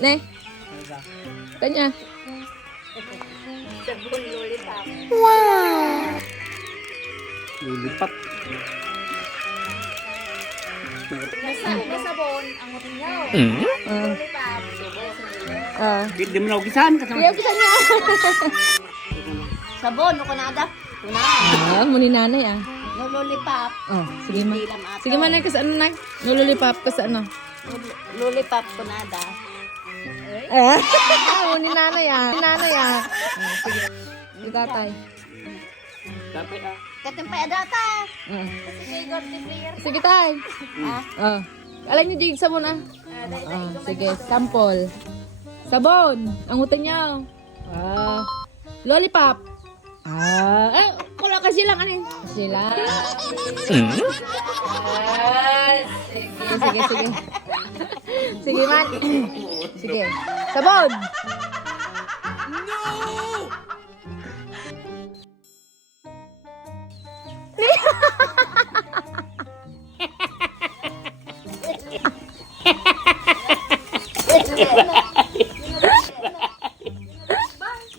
Ne? Kanya. Sabon lollipop. Lilipat. Sabon, ang matinyaw. Lollipop. Di mo naugisan. Kaya kita niya. Sabon, no kunada. Muni nanay ah. No lollipop. Oh, sige man. Dilam ato. Sige man, ka sa ano, Nay? Nululipap ka sa ano? Lollipop kunada. Muni nanay ah. Nanay ah. Sige. Sige, tatay. Dapat Katimpay adata. Ah. Kasi kay God the player. Sige, tay. Ah. Alam niyo, dig sabon ah. Sige, sample. Sabon. Ang utan niya. Lollipop. Wala kasi lang ano yun. Kasi lang. Sige. Sige man. Sige. Sabon.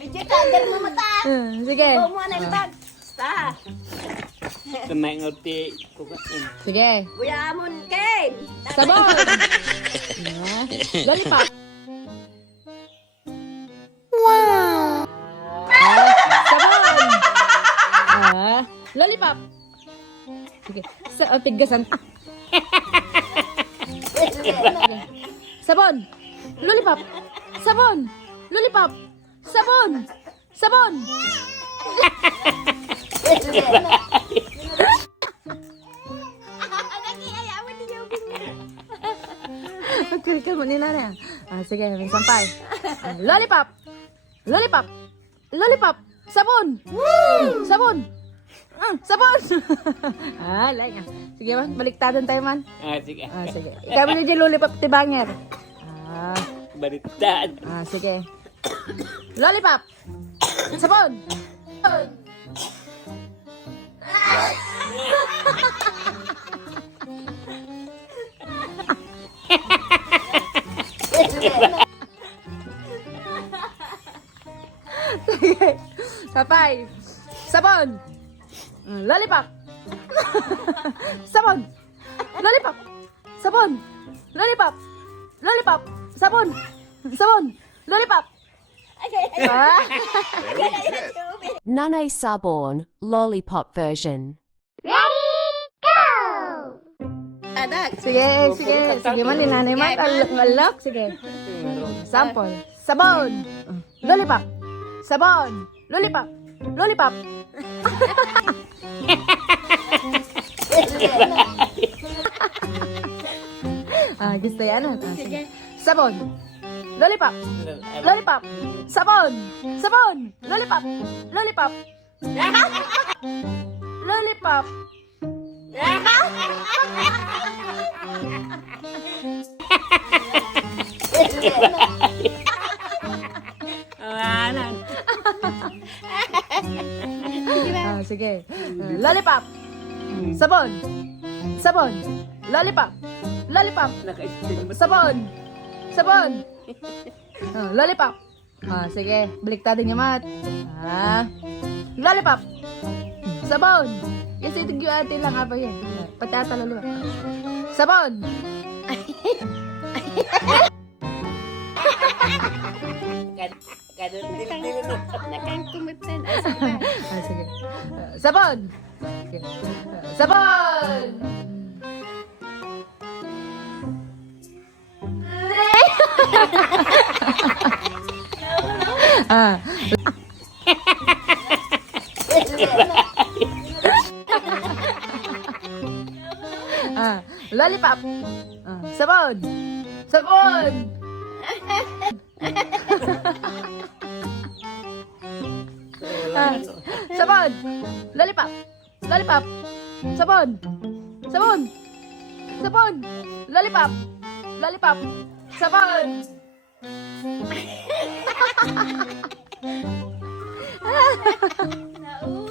Medyo tagal mo mata. Sige. Buo mo na yung bag. Basta. kamay ngerti kukain. Sige. Buyamon, Ken. Sabon. Lollipop. Wow. Sabon. Lollipop. Sige. Tigasan. Sabon. Lollipop. Sabon. Lollipop. Sabon. Sabon. Magkirikal mo nila na. Sige, may sampay. Lollipop. Lollipop. Lollipop. Sabon. Sabon. Sabon. Like. Sige man, baliktadan tayo man. Sige. Sige. Ikaw mo na dyan lollipop tibanger. Baliktad. Sige. Lollipop. Sabon. Sige. Kapay. Sabon. Lollipop. Sabon. Lollipop. Sabon. Lollipop. Lollipop. Sabon. Sabon. Lollipop. Nanay Sabon Lollipop version. Anak. Sige. Sige man, ninanay man. Alok. Sige. Sample. Sabon. Lollipop. Sabon. Lollipop. Lollipop. Gusto yan. Sige. Sabon. Lollipop. Lollipop. Sabon. Sabon. Lollipop. Lollipop. Lollipop. Sige. Lollipop. Sabon. Sabon. Lollipop. Lollipop. Sabon. Sabon. Lollipop. Sige. Baliktadin niya mat. Lollipop. Sabon. Kasi ito yung atin lang apa yan. Patata lollipop. Sabon. Nakangkumitan. Sige. Sabon. Okay. Sabon. Lollipop. Sabon. Sabon. Sabon. Lollipop. Lollipop. Sabon. Sabon. Sabon. Lollipop. Lollipop. Sabon. Nauna.